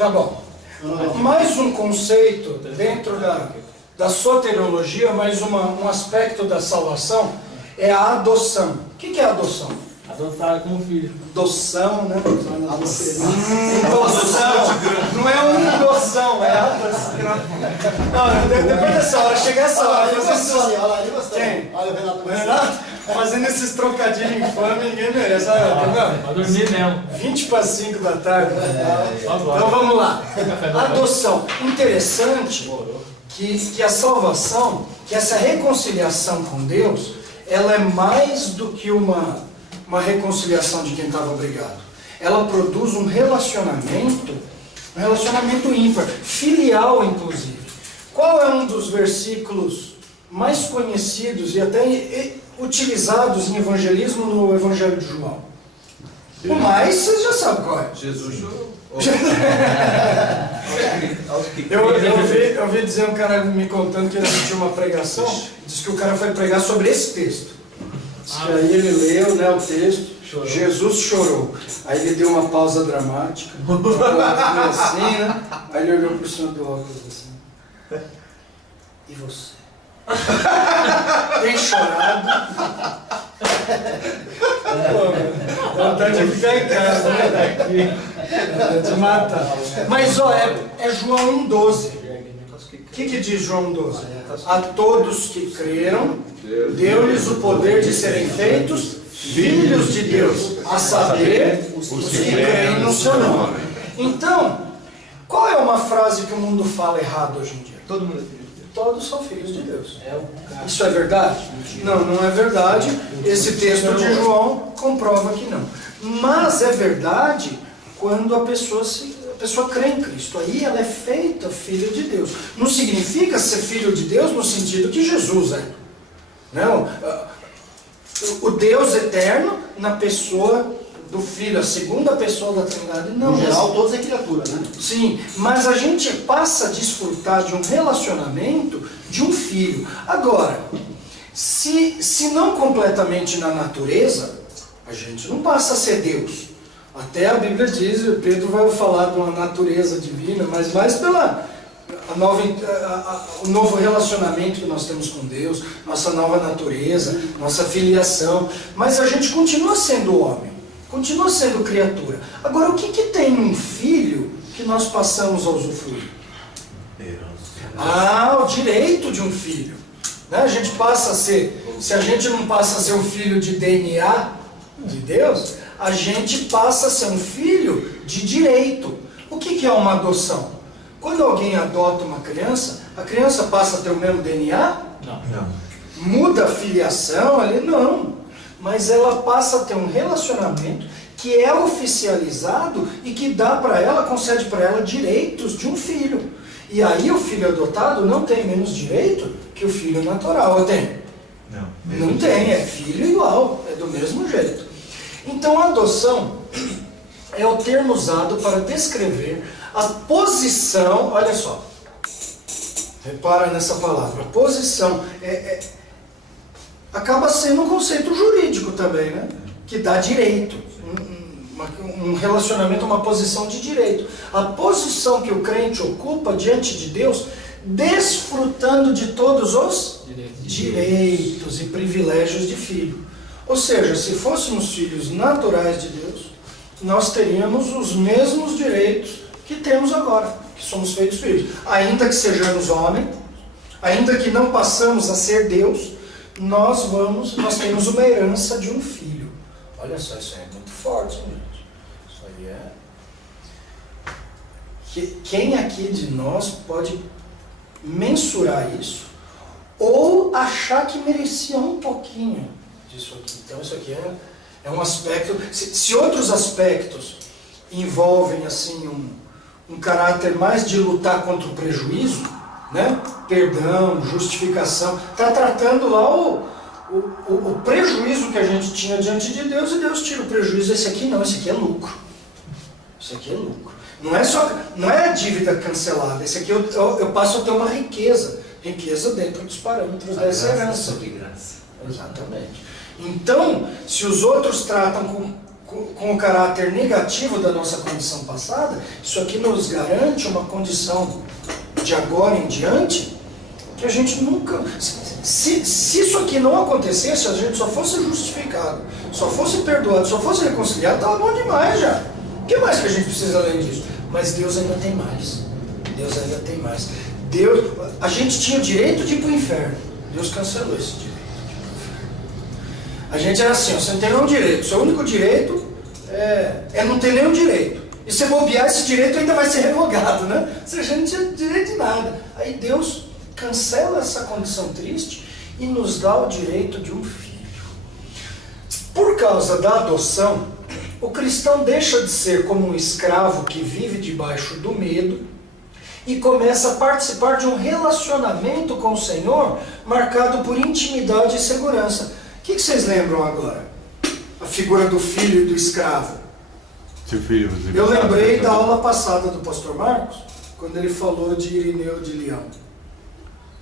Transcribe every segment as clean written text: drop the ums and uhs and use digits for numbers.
Tá bom. Mais um conceito dentro da soteriologia, mais um aspecto da salvação é a adoção. O que é a adoção? Adotar como filho. Adoção, né? Adoção. Não é uma adoção, é adoção. Não, depois dessa hora, chega essa hora. Quem? O Renato fazendo esses trocadilhos infames, ninguém merece. Vai dormir mesmo. 20 para 5 da tarde. Então vamos lá. Adoção. Interessante que a salvação, que essa reconciliação com Deus, ela é mais do que uma reconciliação de quem estava brigado. Ela produz um relacionamento ímpar, filial inclusive. Qual é um dos versículos mais conhecidos e até utilizados em evangelismo no Evangelho de João? O mais, vocês já sabem qual é. Jesus chorou. Eu ouvi dizer um cara me contando que ele assistiu uma pregação, disse que o cara foi pregar sobre esse texto. E aí ele leu, né, o texto, chorou. Jesus chorou. Aí ele deu uma pausa dramática, assim, né? Aí ele olhou para o senhor do óculos assim. E você? Tem chorado? Vontade de ficar em casa, né? De matar. Mas ó, é João 1,12. O que diz João 1,12? A todos que creram, deu-lhes o poder de serem feitos filhos de Deus, a saber, os que creem no seu nome. Então, qual é uma frase que o mundo fala errado hoje em dia? Todo mundo é filho de Deus. Todos são filhos de Deus. Isso é verdade? Não, não é verdade. Esse texto de João comprova que não. Mas é verdade quando a pessoa crê em Cristo. Aí ela é feita filho de Deus. Não significa ser filho de Deus no sentido que Jesus é. Não. O Deus eterno na pessoa do Filho, a segunda pessoa da Trindade. Não, no geral, todos é criatura, né? Sim, mas a gente passa a desfrutar de um relacionamento de um filho. Agora, se não completamente na natureza, a gente não passa a ser Deus. Até a Bíblia diz, Pedro vai falar de uma natureza divina, mas mais pela o novo relacionamento que nós temos com Deus, nossa nova natureza, nossa filiação. Mas a gente continua sendo homem, continua sendo criatura. Agora, o que tem um filho que nós passamos a usufruir? O direito de um filho. Né? A gente passa a ser, se a gente não passa a ser um filho de DNA de Deus, a gente passa a ser um filho de direito. O que é uma adoção? Quando alguém adota uma criança, a criança passa a ter o mesmo DNA? Não. Muda a filiação ali? Não. Mas ela passa a ter um relacionamento que é oficializado e que dá para ela, concede para ela direitos de um filho. E aí o filho adotado não tem menos direito que o filho natural. Ou tem? Não tem, é filho igual, é do mesmo jeito. Então a adoção é o termo usado para descrever a posição, olha só, repara nessa palavra, posição, acaba sendo um conceito jurídico também, né? Que dá direito, um relacionamento, uma posição de direito. A posição que o crente ocupa diante de Deus, desfrutando de todos os direitos e privilégios de filho. Ou seja, se fôssemos filhos naturais de Deus, nós teríamos os mesmos direitos que temos agora, que somos feitos filhos. Ainda que sejamos homens, ainda que não passamos a ser Deus, nós temos uma herança de um filho. Olha só, isso aí é muito forte, gente. Isso aí é... Quem aqui de nós pode mensurar isso? Ou achar que merecia um pouquinho disso aqui? Então isso aqui é um aspecto... Se outros aspectos envolvem assim um caráter mais de lutar contra o prejuízo, né? Perdão, justificação, está tratando lá o prejuízo que a gente tinha diante de Deus, e Deus tira o prejuízo. Esse aqui não, esse aqui é lucro. Esse aqui é lucro. Não é a dívida cancelada, esse aqui eu passo a ter uma riqueza dentro dos parâmetros dessa herança. De graça. Exatamente. Então, se os outros tratam com o caráter negativo da nossa condição passada, isso aqui nos garante uma condição de agora em diante, que a gente nunca... Se isso aqui não acontecesse, a gente só fosse justificado, só fosse perdoado, só fosse reconciliado, estava bom demais já. O que mais que a gente precisa além disso? Mas Deus ainda tem mais. Deus ainda tem mais. A gente tinha o direito de ir para o inferno. Deus cancelou esse direito de ir para o inferno. A gente era assim, você não tem nenhum direito. Seu único direito é não ter nenhum direito. E se bobear, esse direito ainda vai ser revogado, né? Ou seja, a gente não tinha direito de nada. Aí Deus cancela essa condição triste e nos dá o direito de um filho. Por causa da adoção, o cristão deixa de ser como um escravo que vive debaixo do medo e começa a participar de um relacionamento com o Senhor marcado por intimidade e segurança. O que vocês lembram agora? A figura do filho e do escravo. Eu lembrei da aula passada do pastor Marcos, quando ele falou de Irineu de Leão.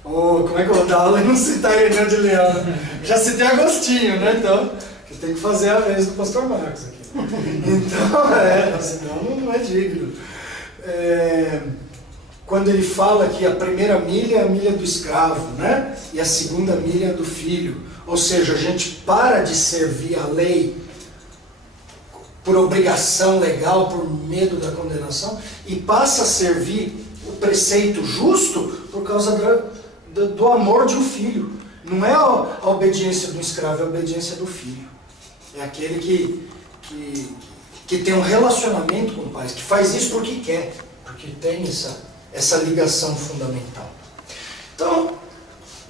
Como é que eu vou dar aula e não citar Irineu de Leão? Já citei Agostinho, né? Então, eu tenho que fazer a vez do pastor Marcos aqui. Então, senão não é digno. Quando ele fala que a primeira milha é a milha do escravo, né? E a segunda milha é do filho. Ou seja, a gente para de servir a lei por obrigação legal, por medo da condenação, e passa a servir o preceito justo por causa do amor de um filho. Não é a obediência do escravo, é a obediência do filho. É aquele que tem um relacionamento com o pai, que faz isso porque quer, porque tem essa ligação fundamental. Então,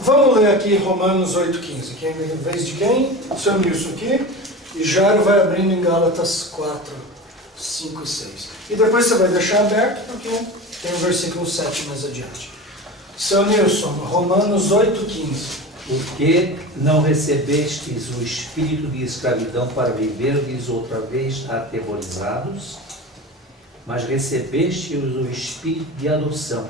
vamos ler aqui Romanos 8,15. Quem é a vez de quem? O seu Nilson aqui. E Jairo vai abrindo em Gálatas 4, 5 e 6. E depois você vai deixar aberto, porque tem o versículo 7 mais adiante. Seu Nilson, Romanos 8,15. Porque não recebestes o espírito de escravidão para viverdes outra vez aterrorizados, mas recebestes o espírito de adoção,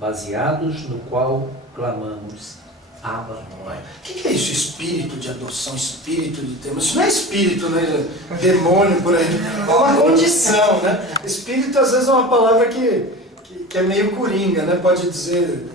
baseados no qual clamamos, Abba, Pai. O que é isso, espírito de adoção, espírito de temor? Isso não é espírito, né? Demônio por aí. É uma condição, né? Espírito às vezes é uma palavra que é meio coringa, né? Pode dizer,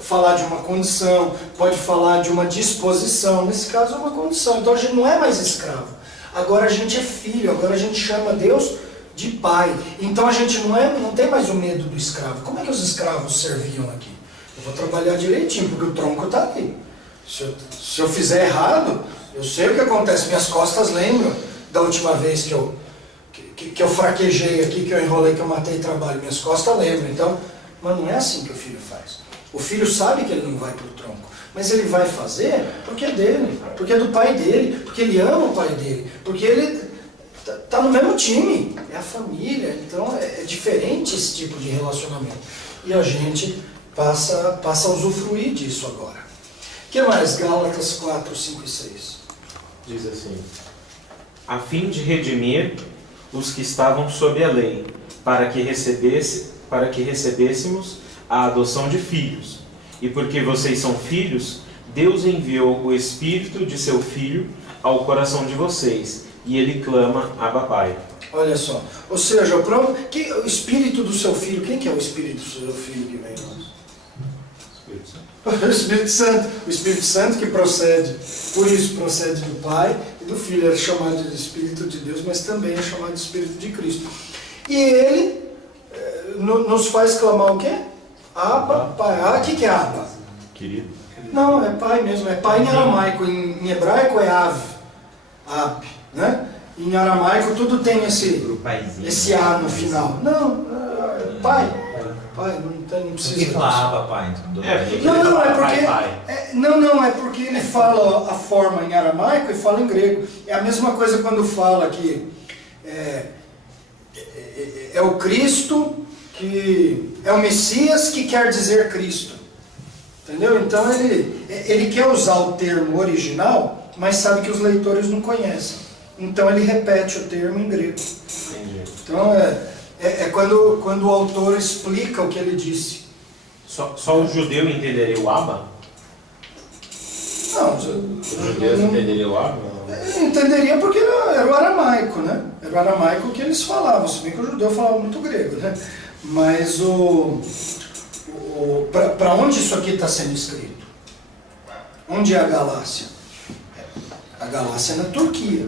falar de uma condição, pode falar de uma disposição. Nesse caso é uma condição. Então a gente não é mais escravo. Agora a gente é filho, agora a gente chama Deus de pai. Então a gente não tem mais o medo do escravo. Como é que os escravos serviam aqui? Eu vou trabalhar direitinho, porque o tronco está aqui. Se eu fizer errado, eu sei o que acontece. Minhas costas lembram da última vez que eu fraquejei aqui, que eu enrolei, que eu matei trabalho. Minhas costas lembram. Então, mas não é assim que o filho faz. O filho sabe que ele não vai para o tronco, mas ele vai fazer porque é dele, porque é do pai dele, porque ele ama o pai dele, porque ele está no mesmo time, é a família. Então é diferente esse tipo de relacionamento. E a gente passa a usufruir disso agora. O que mais? Gálatas 4, 5 e 6. Diz assim: a fim de redimir os que estavam sob a lei, para que recebêssemos a adoção de filhos. E porque vocês são filhos, Deus enviou o Espírito de seu Filho ao coração de vocês, e ele clama, Abba, Pai. Olha só, ou seja, o Espírito do seu Filho, quem que é o Espírito do seu Filho que vem? O Espírito Santo. O Espírito Santo que procede, por isso procede do Pai e do Filho. É chamado de Espírito de Deus, mas também é chamado de Espírito de Cristo. E ele nos faz clamar o quê? Abba, Pai. O que é Abba? Querido. Não, é Pai mesmo. É Pai em aramaico. Em hebraico é Av. Ab, né? Em aramaico tudo tem esse A no final. Não, Pai. Pai, não precisa. Por que fala Abba, Pai? É porque ele fala a forma em aramaico e fala em grego. É a mesma coisa quando fala que é o Cristo, que é o Messias que quer dizer Cristo. Entendeu? Então ele quer usar o termo original, mas sabe que os leitores não conhecem. Então ele repete o termo em grego. Entendi. Então quando o autor explica o que ele disse. Só o judeu entenderia o Abba? Não, os judeus entenderiam o Abba? Entenderia porque era o aramaico, né? Era o aramaico que eles falavam, se bem que o judeu falava muito grego, né? Mas para onde isso aqui está sendo escrito? Onde é a Galácia? A Galácia é na Turquia.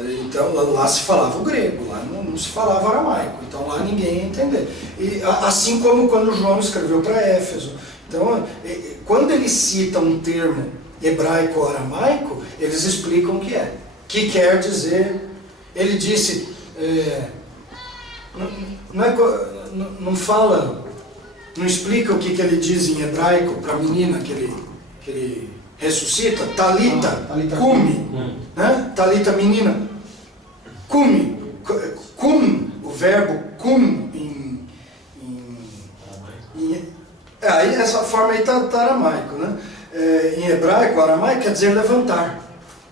Então lá se falava o grego, lá não se falava aramaico, então lá ninguém ia entender. E, assim como quando João escreveu para Éfeso. Então, quando eles citam um termo hebraico ou aramaico, eles explicam o que é. Que quer dizer, ele disse, não fala, não explica o que ele diz em hebraico para a menina que ele ressuscita, Talita, Cumi, né? Talita, menina, Cumi, cum, o verbo cum aí essa forma aí está aramaico, né? Em hebraico, aramaico quer dizer levantar.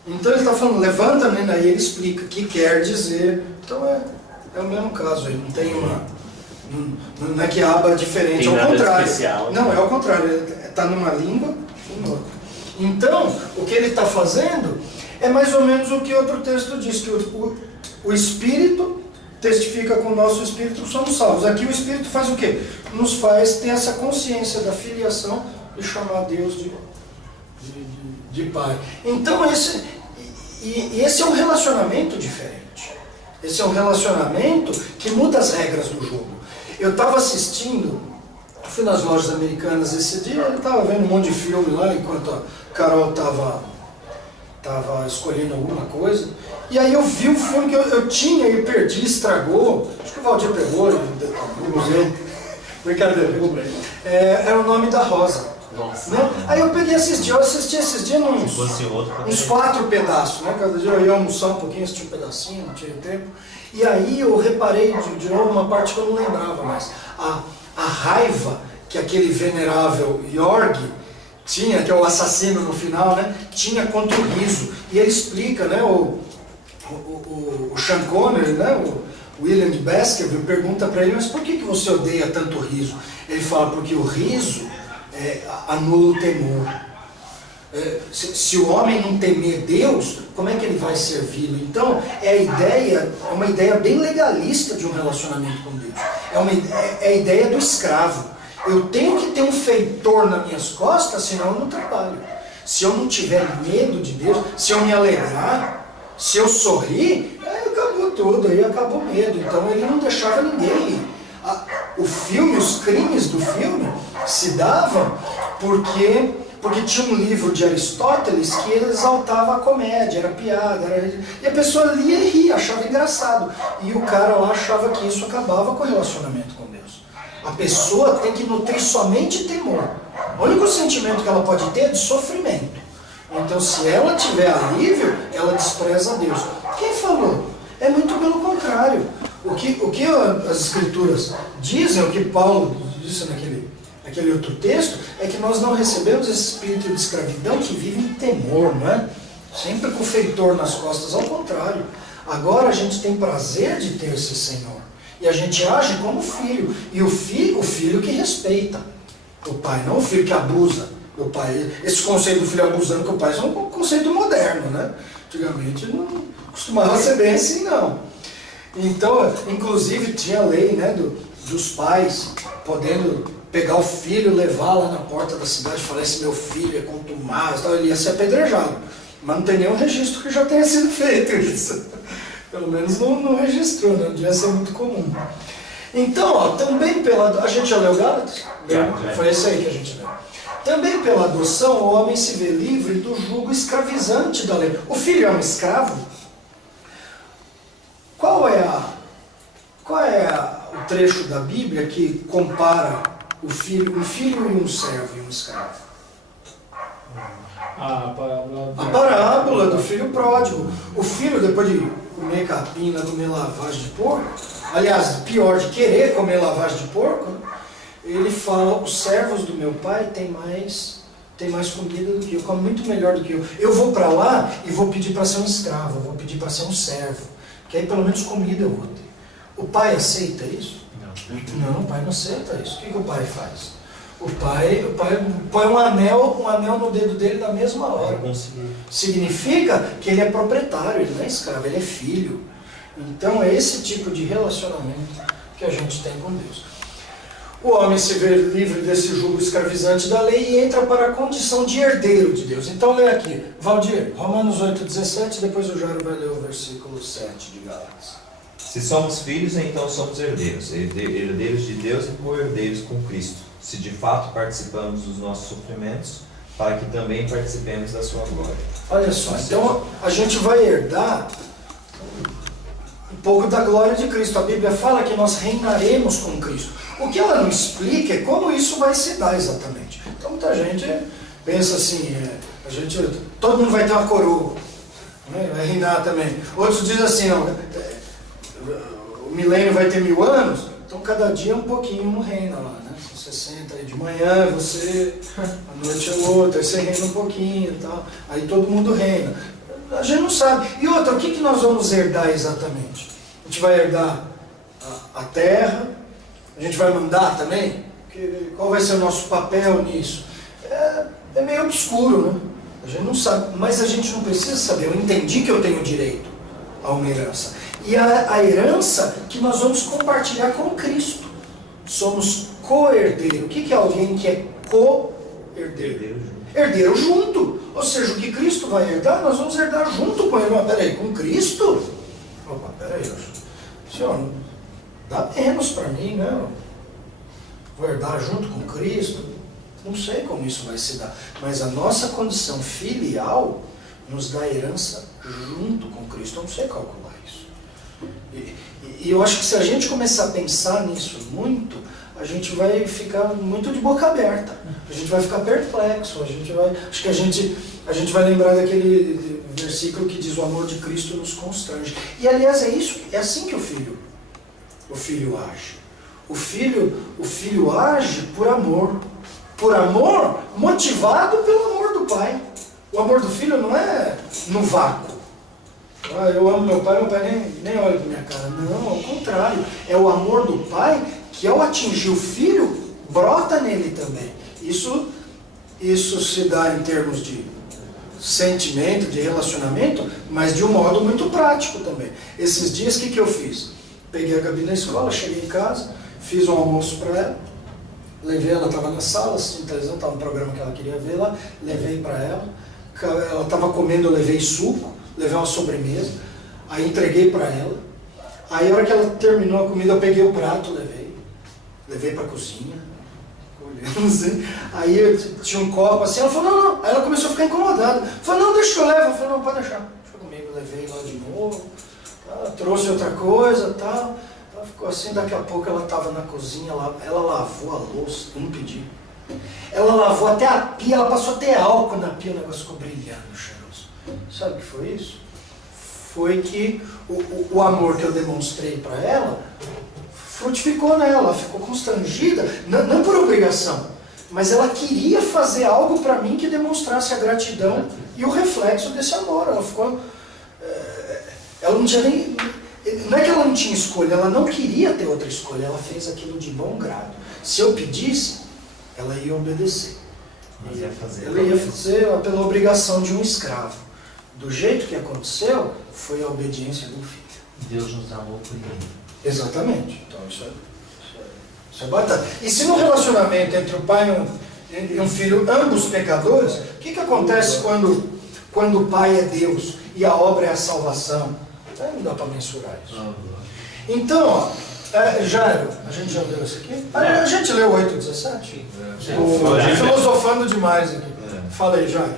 Então ele está falando, levanta, né? Aí ele explica o que quer dizer. Então é o mesmo caso aí, não tem não é que a aba é diferente, Tem ao nada contrário. especial, Não, né? é ao contrário, está numa língua e em outra. Então, o que ele está fazendo é mais ou menos o que outro texto diz, que o Espírito testifica com o nosso Espírito que somos salvos. Aqui o Espírito faz o quê? Nos faz ter essa consciência da filiação e chamar Deus de Pai. Então esse é um relacionamento diferente. Esse é um relacionamento que muda as regras do jogo. Eu estava assistindo, fui nas lojas americanas esse dia, eu estava vendo um monte de filme lá, enquanto a Carol estava escolhendo alguma coisa, e aí eu vi um filme que eu tinha e perdi, estragou, acho que o Valdir pegou, no museu, brincadeira, era O Nome da Rosa. Nossa. Né? Aí eu peguei e assisti, esses dias uns 4 pedaços, né? Cada dia eu ia almoçar um pouquinho, assistir um pedacinho, não tinha tempo, e aí eu reparei de novo uma parte que eu não lembrava mais, a raiva que aquele venerável Jorg tinha, que é o assassino no final, né, tinha contra o riso. E ele explica, né, o Sean Connery, né, o William de Baskerville, pergunta para ele, mas por que você odeia tanto o riso? Ele fala, porque o riso anula o temor. Se o homem não temer Deus, como é que ele vai servi-lo? Então, é uma ideia bem legalista de um relacionamento com Deus. É a ideia do escravo. Eu tenho que ter um feitor nas minhas costas, senão eu não trabalho. Se eu não tiver medo de Deus, se eu me alegrar, se eu sorrir, aí acabou tudo, aí acabou o medo. Então ele não deixava ninguém ir. O filme, os crimes do filme se davam porque tinha um livro de Aristóteles que ele exaltava a comédia, era piada, e a pessoa lia e ria, achava engraçado. E o cara lá achava que isso acabava com o relacionamento com Deus. A pessoa tem que nutrir somente temor. O único sentimento que ela pode ter é de sofrimento. Então, se ela tiver alívio, ela despreza a Deus. Quem falou? É muito pelo contrário. O que as Escrituras dizem, o que Paulo disse naquele outro texto, é que nós não recebemos esse espírito de escravidão que vive em temor, não é? Sempre com o feitor nas costas, ao contrário. Agora a gente tem prazer de ter esse Senhor. E a gente age como filho. E o filho que respeita o pai, não o filho que abusa do pai. Esse conceito do filho abusando com o pai é um conceito moderno, né? Antigamente não costumava ser bem assim, não. Então, inclusive, tinha a lei, né, dos pais podendo pegar o filho, levar lá na porta da cidade e falar: esse meu filho é contumaz, ele ia ser apedrejado. Mas não tem nenhum registro que já tenha sido feito isso. Pelo menos não registrou, né? Não devia ser muito comum. Então, ó, também a gente já leu Gálatas? Foi esse aí que a gente leu. Também pela adoção, o homem se vê livre do jugo escravizante da lei. O filho é um escravo? Qual é o trecho da Bíblia que compara um filho e um servo e um escravo? A parábola do filho pródigo. O filho, depois de comer capina, comer lavagem de porco, aliás, pior, de querer comer lavagem de porco, ele fala: os servos do meu pai têm mais comida do que eu, comem muito melhor do que eu. Eu vou para lá e vou pedir para ser um escravo, eu vou pedir para ser um servo, que aí pelo menos comida eu vou ter. O pai aceita isso? Não, o pai não aceita isso. O que o pai faz? O pai põe um anel no dedo dele na mesma hora. Significa que ele é proprietário, ele não é escravo, ele é filho. Então é esse tipo de relacionamento que a gente tem com Deus. O homem se vê livre desse jugo escravizante da lei e entra para a condição de herdeiro de Deus. Então lê aqui, Valdir, Romanos 8,17, depois o Jairo vai ler o versículo 7 de Gálatas. Se somos filhos, então somos herdeiros, herdeiros de Deus e co-herdeiros com Cristo, se de fato participamos dos nossos sofrimentos, para que também participemos da sua glória. Olha só, então a gente vai herdar um pouco da glória de Cristo. A Bíblia fala que nós reinaremos com Cristo. O que ela não explica é como isso vai se dar exatamente. Então muita gente pensa assim, todo mundo vai ter uma coroa, né? Vai reinar também. Outros dizem assim, ó, o milênio vai ter 1000 anos, então cada dia um pouquinho reina lá, né? Você senta aí de manhã, você, à noite é outra, aí você reina um pouquinho e tal, aí todo mundo reina. A gente não sabe. E outra, o que nós vamos herdar exatamente? A gente vai herdar a terra, a gente vai mandar também? Qual vai ser o nosso papel nisso? É meio obscuro, né? A gente não sabe, mas a gente não precisa saber. Eu entendi que eu tenho direito a uma herança. E a herança que nós vamos compartilhar com Cristo. Somos co-herdeiro. O que é alguém que é co-herdeiro? Herdeiro junto. Ou seja, o que Cristo vai herdar, nós vamos herdar junto com Ele. Mas peraí, com Cristo? Opa, peraí, Senhor, dá menos para mim, né? Vou herdar junto com Cristo? Não sei como isso vai se dar. Mas a nossa condição filial nos dá herança junto com Cristo. Eu não sei calcular isso. E eu acho que se a gente começar a pensar nisso muito, a gente vai ficar muito de boca aberta. A gente vai ficar perplexo. Acho que a gente vai lembrar daquele versículo que diz: o amor de Cristo nos constrange. E aliás é assim que o filho age. O filho age por amor. Por amor motivado pelo amor do pai. O amor do filho não é no vácuo. Eu amo meu pai nem olha para minha cara. Não, ao contrário. É o amor do pai que, ao atingir o filho, brota nele também. Isso se dá em termos de sentimento, de relacionamento, mas de um modo muito prático também. Esses dias, o que eu fiz? Peguei a Gabi na escola, cheguei em casa, fiz um almoço para ela, levei, ela estava na sala, assistindo televisão, estava um programa que ela queria ver lá, levei para ela, ela estava comendo, eu levei suco, levei uma sobremesa, aí entreguei para ela, aí a hora que ela terminou a comida, eu peguei o prato, levei para a cozinha, olhando assim, aí eu tinha um copo assim, ela falou, não, aí ela começou a ficar incomodada, falou, não, deixa que eu levo, eu falei, não, pode deixar, deixa comigo, eu levei lá de novo, trouxe outra coisa, tal. Ela ficou assim, daqui a pouco ela estava na cozinha, ela lavou a louça, eu não pedi. Ela lavou até a pia, ela passou até álcool na pia, o negócio ficou brilhando, cheiroso. Sabe o que foi isso? Foi que o amor que eu demonstrei para ela frutificou nela, ela ficou constrangida, não por obrigação, mas ela queria fazer algo para mim que demonstrasse a gratidão e o reflexo desse amor. Ela ficou... Ela não tinha nem... Não é que ela não tinha escolha, ela não queria ter outra escolha, ela fez aquilo de bom grado. Se eu pedisse, ela ia obedecer. Ela ia fazer pela obrigação de um escravo. Do jeito que aconteceu, foi a obediência do filho. Deus nos amou primeiro. Exatamente. Então isso é batata. E se no relacionamento entre o pai e um filho, ambos pecadores, o que acontece quando o pai é Deus e a obra é a salvação? Não dá para mensurar isso. Então, ó, Jairo, a gente já leu isso aqui? A gente leu 8,17? Filosofando demais aqui. Fala aí, Jairo.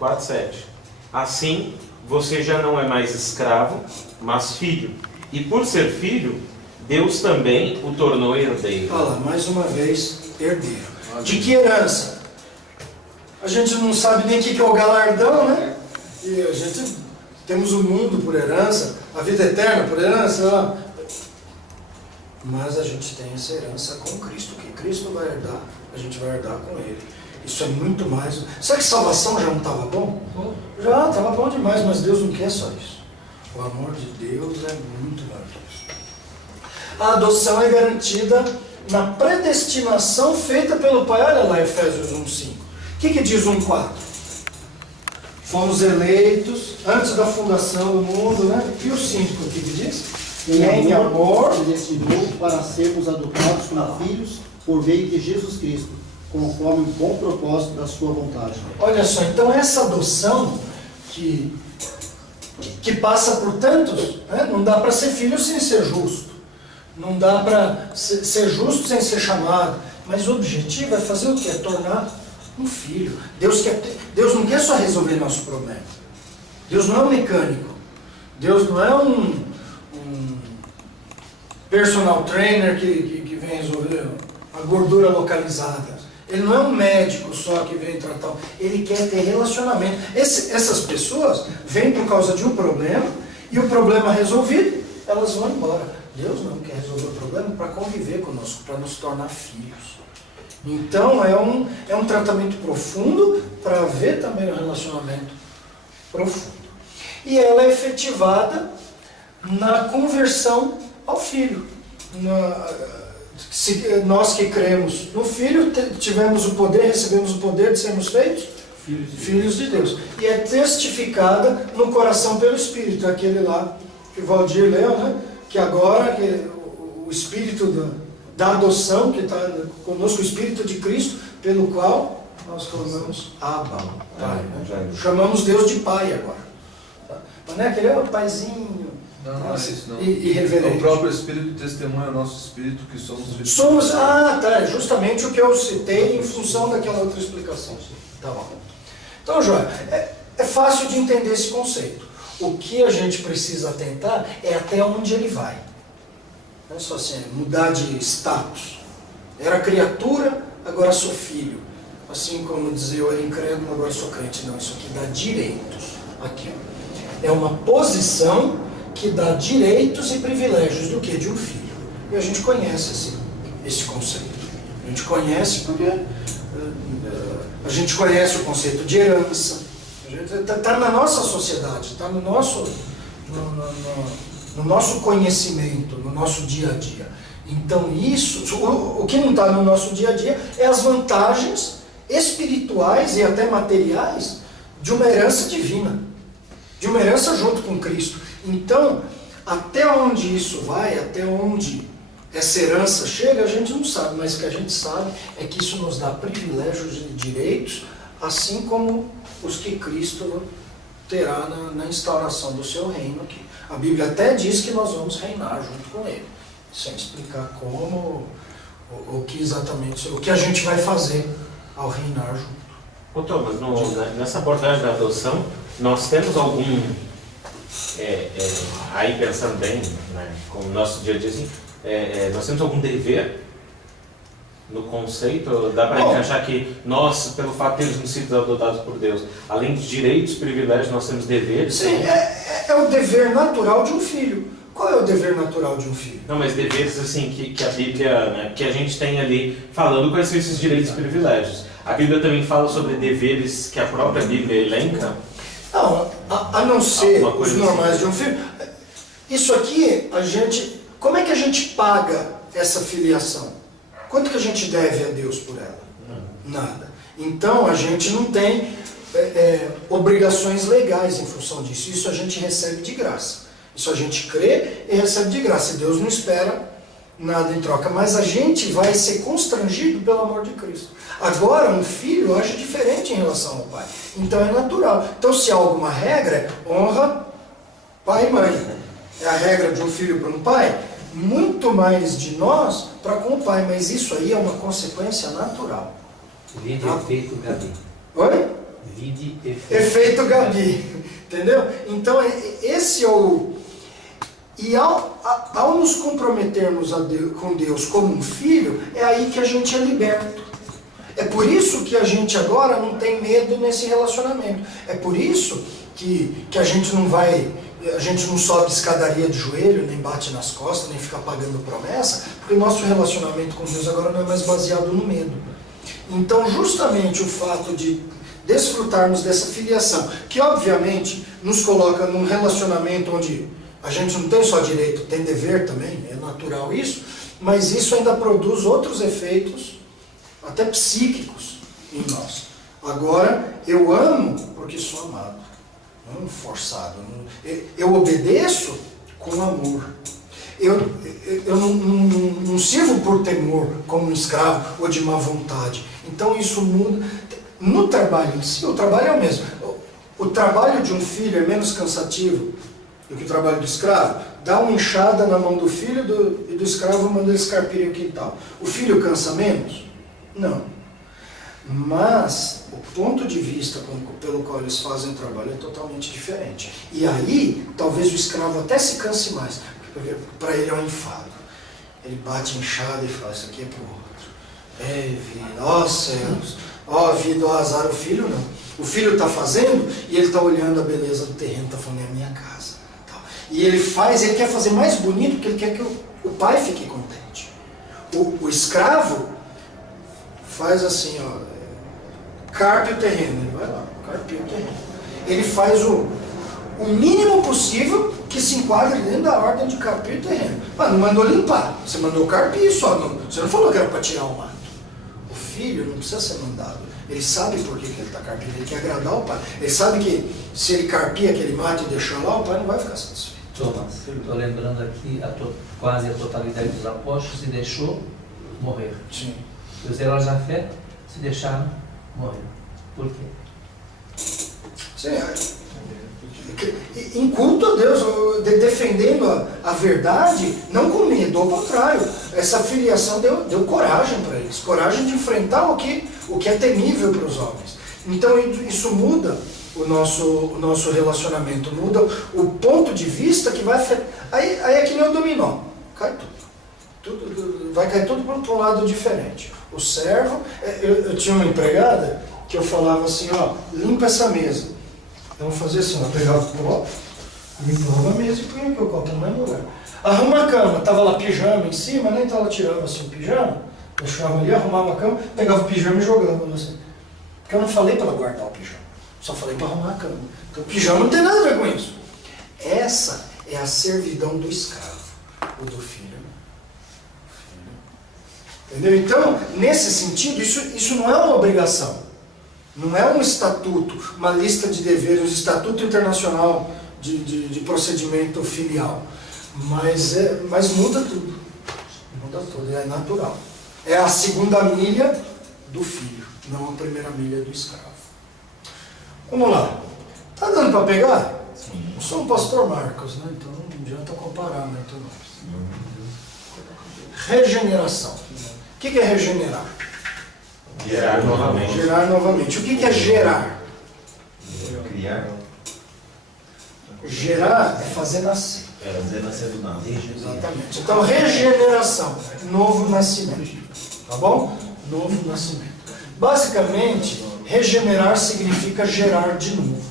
4,7. Assim, você já não é mais escravo, mas filho. E por ser filho, Deus também o tornou herdeiro. Olha lá, mais uma vez, herdeiro. De que herança? A gente não sabe nem o que é o galardão, né? E a gente... Temos o mundo por herança, a vida eterna por herança, mas a gente tem essa herança com Cristo. O que Cristo vai herdar, a gente vai herdar com Ele. Isso é muito mais... Será que salvação já não estava bom? Já, estava bom demais, mas Deus não quer só isso. O amor de Deus é muito maior que isso. A adoção é garantida na predestinação feita pelo Pai. Olha lá Efésios 1:5. O que diz 1:4? Fomos eleitos antes da fundação do mundo, né? E o 5, o que diz? E em amor predestinou para sermos adotados como filhos por meio de Jesus Cristo, conforme o bom propósito da sua vontade. Olha só, então essa adoção que passa por tantos, né? Não dá para ser filho sem ser justo. Não dá para ser justo sem ser chamado. Mas o objetivo é fazer o quê? É tornar um filho. Deus não quer só resolver nosso problema. Deus não é um mecânico. Deus não é um personal trainer que vem resolver a gordura localizada. Ele não é um médico só que vem tratar. Ele quer ter relacionamento. Essas pessoas vêm por causa de um problema, e o problema resolvido, elas vão embora. Deus não quer resolver o problema para conviver conosco, para nos tornar filhos. Então é um tratamento profundo para haver também um relacionamento profundo. E ela é efetivada na conversão ao Filho. Nós que cremos no Filho, recebemos o poder de sermos feitos filhos de Deus. E é testificada no coração pelo Espírito, aquele lá que o Valdir leu, né? Que agora o Espírito da adoção, que está conosco, o Espírito de Cristo, pelo qual nós clamamos Abba, Pai. Né? Chamamos Deus de Pai agora. Tá? Mas não é aquele paizinho. Não é isso não. Irreverente. O próprio Espírito testemunha o nosso Espírito que somos filhos. É justamente o que eu citei em função daquela outra explicação. Tá bom. Então, João, é fácil de entender esse conceito. O que a gente precisa atentar é até onde ele vai. Não é só assim, mudar de status. Era criatura, agora sou filho. Assim como dizer eu era incrédulo, agora sou crente. Não, isso aqui dá direitos. Aqui, ó. É uma posição que dá direitos e privilégios do que? De um filho. E a gente conhece esse conceito. A gente conhece porque a gente conhece o conceito de herança. Está na nossa sociedade, está no nosso conhecimento, no nosso dia a dia. Então o que não está no nosso dia a dia é as vantagens espirituais e até materiais de uma herança divina, de uma herança junto com Cristo. Então, até onde isso vai, até onde essa herança chega, a gente não sabe, mas o que a gente sabe é que isso nos dá privilégios e direitos, assim como os que Cristo terá na instauração do seu reino aqui. A Bíblia até diz que nós vamos reinar junto com ele, sem explicar como, o que exatamente, o que a gente vai fazer ao reinar junto. Ô Thomas, nessa abordagem da adoção, nós temos algum, aí pensando bem, né, com o nosso dia a dia, assim, nós temos algum dever no conceito? Dá para encaixar que nós, pelo fato de termos sido adotados por Deus, além de direitos e privilégios, nós temos deveres? Sim, é o dever natural de um filho. Qual é o dever natural de um filho? Não, mas deveres assim que a Bíblia, né, que a gente tem ali falando quais são esses direitos e privilégios. A Bíblia também fala sobre deveres que a própria Bíblia elenca. Não, a não ser os normais assim. de um filho. Isso aqui, como é que a gente paga essa filiação? Quanto que a gente deve a Deus por ela? Nada. Então a gente não tem obrigações legais em função disso. Isso a gente recebe de graça. Isso a gente crê e recebe de graça. E Deus não espera nada em troca. Mas a gente vai ser constrangido pelo amor de Cristo. Agora, um filho age diferente em relação ao pai. Então é natural. Então, se há alguma regra, honra pai e mãe. É a regra de um filho para um pai. Muito mais de nós para com o pai. Mas isso aí é uma consequência natural. Vide efeito Gabi. Oi? Vide Efeito Gabi. Entendeu? Então, esse é o... E ao nos comprometermos com Deus como um filho, é aí que a gente é liberto. É por isso que a gente agora não tem medo nesse relacionamento. É por isso que a gente não sobe escadaria de joelho, nem bate nas costas, nem fica pagando promessa, porque o nosso relacionamento com Deus agora não é mais baseado no medo. Então, justamente o fato de desfrutarmos dessa filiação, que obviamente nos coloca num relacionamento onde a gente não tem só direito, tem dever também, é natural isso, mas isso ainda produz outros efeitos, até psíquicos, em nós. Agora, eu amo porque sou amado, não forçado. Eu obedeço com amor. Eu não sirvo por temor como um escravo ou de má vontade. Então isso muda. No trabalho em si, o trabalho é o mesmo. O trabalho de um filho é menos cansativo do que o trabalho do escravo. Dá uma enxada na mão do filho e do escravo manda ele escarpir o quintal. O filho cansa menos? Não. Mas o ponto de vista pelo qual eles fazem o trabalho é totalmente diferente. E aí, talvez o escravo até se canse mais, porque para ele é um enfado. Ele bate a enxada e fala, isso aqui é para o outro. É vida, ó céus, ó vida, ó azar. O filho não. O filho está fazendo e ele está olhando a beleza do terreno, está falando, é a minha casa. E ele quer fazer mais bonito porque ele quer que o pai fique contente. O escravo faz assim, ó, carpe o terreno, ele vai lá, carpia o terreno. Ele faz o mínimo possível que se enquadre dentro da ordem de carpir o terreno. Mas não mandou limpar, você mandou carpir só, você não falou que era para tirar o mato. O filho não precisa ser mandado, ele sabe por que ele está carpindo, ele quer agradar o pai. Ele sabe que se ele carpir aquele mato e deixar lá, o pai não vai ficar satisfeito. Thomas, estou lembrando aqui quase a totalidade dos apóstolos se deixou morrer. Sim. Os heróis da fé se deixaram morrer. Por quê? Sim, em culto a Deus, defendendo a verdade, não com medo, ao contrário. Essa filiação deu coragem para eles, coragem de enfrentar o que é temível para os homens. Então isso muda o nosso relacionamento, muda o ponto de vista que vai afetar. Aí é que nem o dominó, cai tudo. Vai cair tudo para um lado diferente. O servo, eu tinha uma empregada que eu falava assim, ó, limpa essa mesa. Eu vou fazer assim, eu pegava o copo, limpava a mesa e punha aqui o copo no mesmo lugar. Arruma a cama, tava lá pijama em cima, né? Então ela tirava assim o pijama, deixava ali, arrumava a cama, pegava o pijama e jogava assim. Porque eu não falei para ela guardar o pijama, só falei para arrumar a cama. Então o pijama não tem nada a ver com isso. Essa é a servidão do escravo, ou do filho. Entendeu? Então, nesse sentido, isso não é uma obrigação. Não é um estatuto, uma lista de deveres, um estatuto internacional de procedimento filial. Mas muda tudo. Muda tudo, é natural. É a segunda milha do filho, não a primeira milha do escravo. Vamos lá. Tá dando para pegar? Sim. Eu sou um pastor Marcos, né? Então não adianta comparar muito mais. Regeneração. O que é regenerar? Gerar novamente. Gerar novamente. O que é gerar? Criar. Gerar é fazer nascer. Fazer nascer do nada. Exatamente. Então, regeneração, novo nascimento. Tá bom? Novo nascimento. Basicamente, regenerar significa gerar de novo.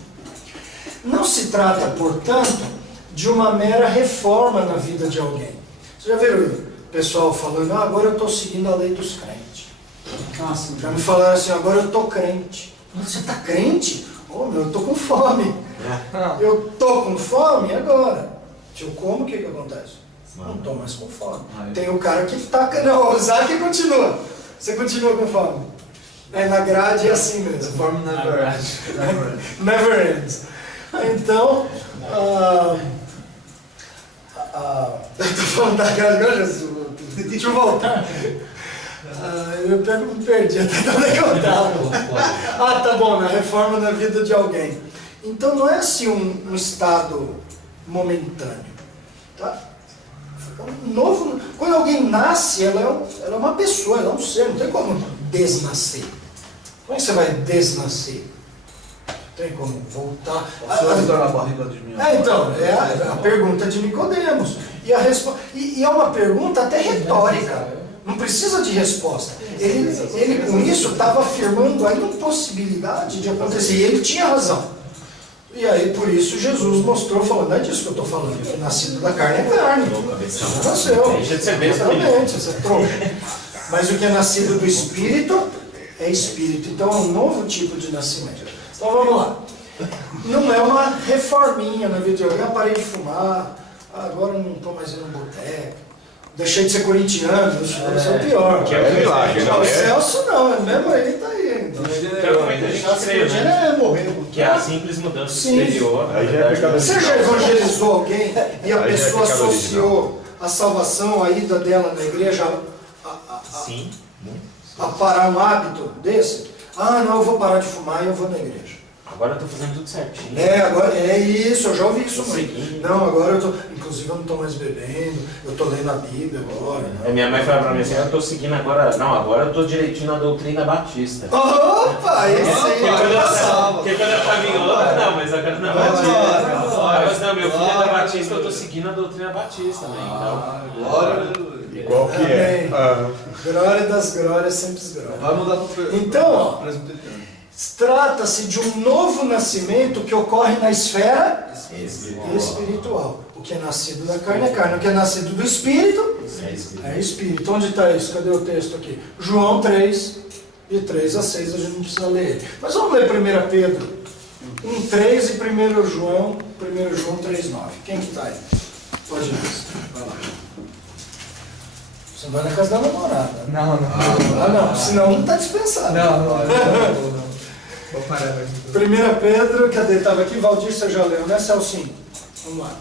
Não se trata, portanto, de uma mera reforma na vida de alguém. Você já viram o pessoal falando, agora eu estou seguindo a lei dos crentes. Já me falaram assim, agora eu estou crente. Você está crente? Eu estou com fome. Eu estou com fome agora. Se eu como, o que acontece? Não estou mais com fome. Tem o cara que está... Não, o Zaque continua. Você continua com fome. Na grade é assim mesmo. Fome never ends. Never ends. Então, eu estou falando da grade agora, Jesus. Deixa eu voltar. Eu me perdi até onde eu estava. Tá bom, na reforma na vida de alguém. Então não é assim um estado momentâneo. Tá? Novo, quando alguém nasce, ela é uma pessoa, ela é um ser, não tem como desnascer. Como é que você vai desnascer? Não tem como voltar. O senhor entrou na barriga de mim. Então, é a pergunta de Nicodemos. E é uma pergunta até retórica. Não precisa de resposta. Ele com isso estava afirmando a impossibilidade de acontecer. E ele tinha razão. E aí, por isso, Jesus mostrou, falando, não é disso que eu estou falando, que nascido da carne é carne. Não nasceu. Deixa de ser besta mesmo. Exatamente, você é trouxa. Mas o que é nascido do Espírito é Espírito. Então é um novo tipo de nascimento. Então vamos lá. Não é uma reforminha na vida de alguém. Eu parei de fumar, agora não estou mais indo no boteco. deixei de ser corintiano, isso é o pior. Que é milagre, não O é? Celso não, mesmo ele tá aí. Que é o que muita Deixar de gente ser crê, corintiano né? é morrer. Que é a simples mudança Sim. exterior. Aí já é pecado Você já evangelizou alguém e a Aí já é pessoa pecado associou a salvação, a ida dela na igreja Sim. a parar um hábito desse? Ah, não, eu vou parar de fumar e eu vou na igreja. Agora eu tô fazendo tudo certinho. Agora é isso, eu já ouvi isso Tô muito. seguindo. Não, agora eu tô. Inclusive eu não estou mais bebendo, eu estou lendo a Bíblia agora. A minha mãe falou pra mim assim, eu tô seguindo agora. Não, agora eu tô direitinho na doutrina batista. Opa, esse aí. Porque quando eu tava em outra, não, mas agora na batista. Mas não, meu filho é da batista, eu tô seguindo a doutrina batista, né? Então. Glória. Igual que é. Amém. Glória das glórias, sempre as glórias. Vai mudar pro Então, ó, presbiteriano. trata-se de um novo nascimento que ocorre na esfera espiritual. O que é nascido da carne é carne, o que é nascido do espírito é espírito. Onde está isso? Cadê o texto aqui? João 3, de 3 a 6, a gente não precisa ler ele. Mas vamos ler 1 Pedro 1,3 e 1 João 3,9. Quem que está aí? Pode ir. Vai lá. Você vai na casa da namorada. Não. Ah, não, senão não está dispensado. Não. Vou parar aqui. 1 Pedro, cadê? Estava aqui, Valdir, você já leu, né, Celcinho? Vamos lá.